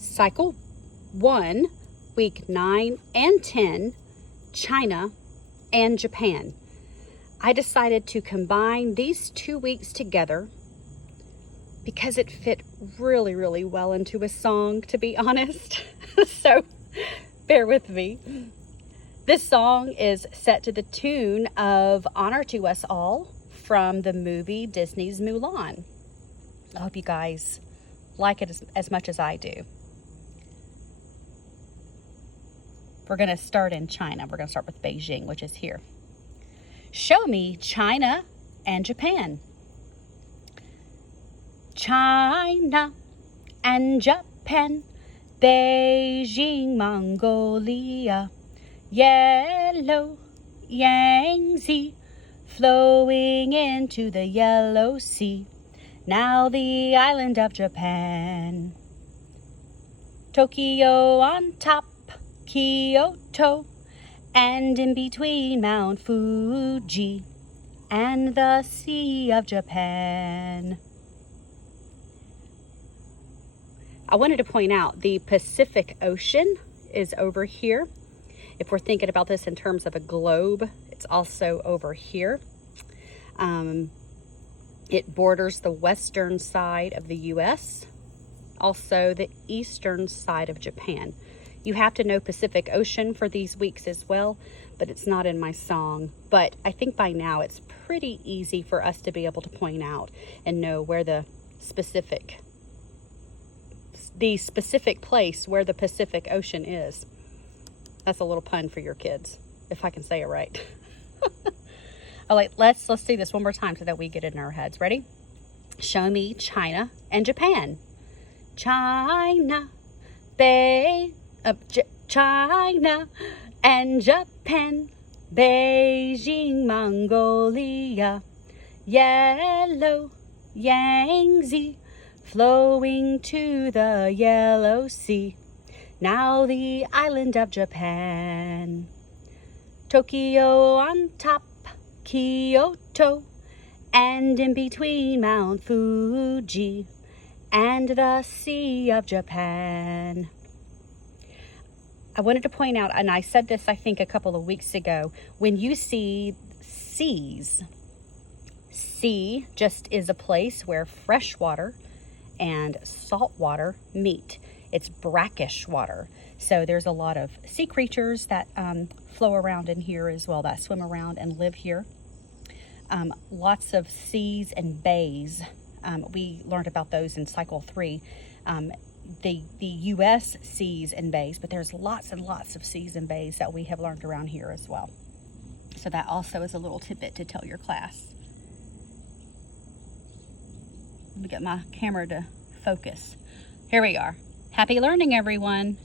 Cycle 1, week 9 and 10, China and Japan. I decided to combine these 2 weeks together because it fit really, really well into a song, to be honest. So bear with me. This song is set to the tune of Honor to Us All from the movie Disney's Mulan. I hope you guys like it as much as I do. We're going to start in China. We're going to start with Beijing, which is here. Show me China and Japan. China and Japan, Beijing, Mongolia, yellow Yangtze flowing into the Yellow Sea. Now the island of Japan. Tokyo on top, Kyoto, and in between Mount Fuji and the Sea of Japan. I wanted to point out the Pacific Ocean is over here. If we're thinking about this in terms of a globe, it's also over here. It borders the western side of the US, also the eastern side of Japan. You have to know Pacific Ocean for these weeks as well, but it's not in my song. But I think by now it's pretty easy for us to be able to point out and know where the specific place where the Pacific Ocean is. That's a little pun for your kids, if I can say it right. All right, let's do this one more time so that we get it in our heads. Ready? Show me China and Japan. China, China and Japan, Beijing, Mongolia, yellow Yangtze flowing to the Yellow Sea. Now the island of Japan. Tokyo on top, Kyoto, and in between Mount Fuji and the Sea of Japan. I wanted to point out, and I said this I think a couple of weeks ago, when you see seas, sea just is a place where fresh water and salt water meet. It's brackish water. So there's a lot of sea creatures that flow around in here as well, that swim around and live here. Lots of seas and bays. We learned about those in cycle 3. The U.S. seas and bays, but there's lots and lots of seas and bays that we have learned around here as well. So that also is a little tidbit to tell your class. Let me get my camera to focus. Here we are. Happy learning, everyone.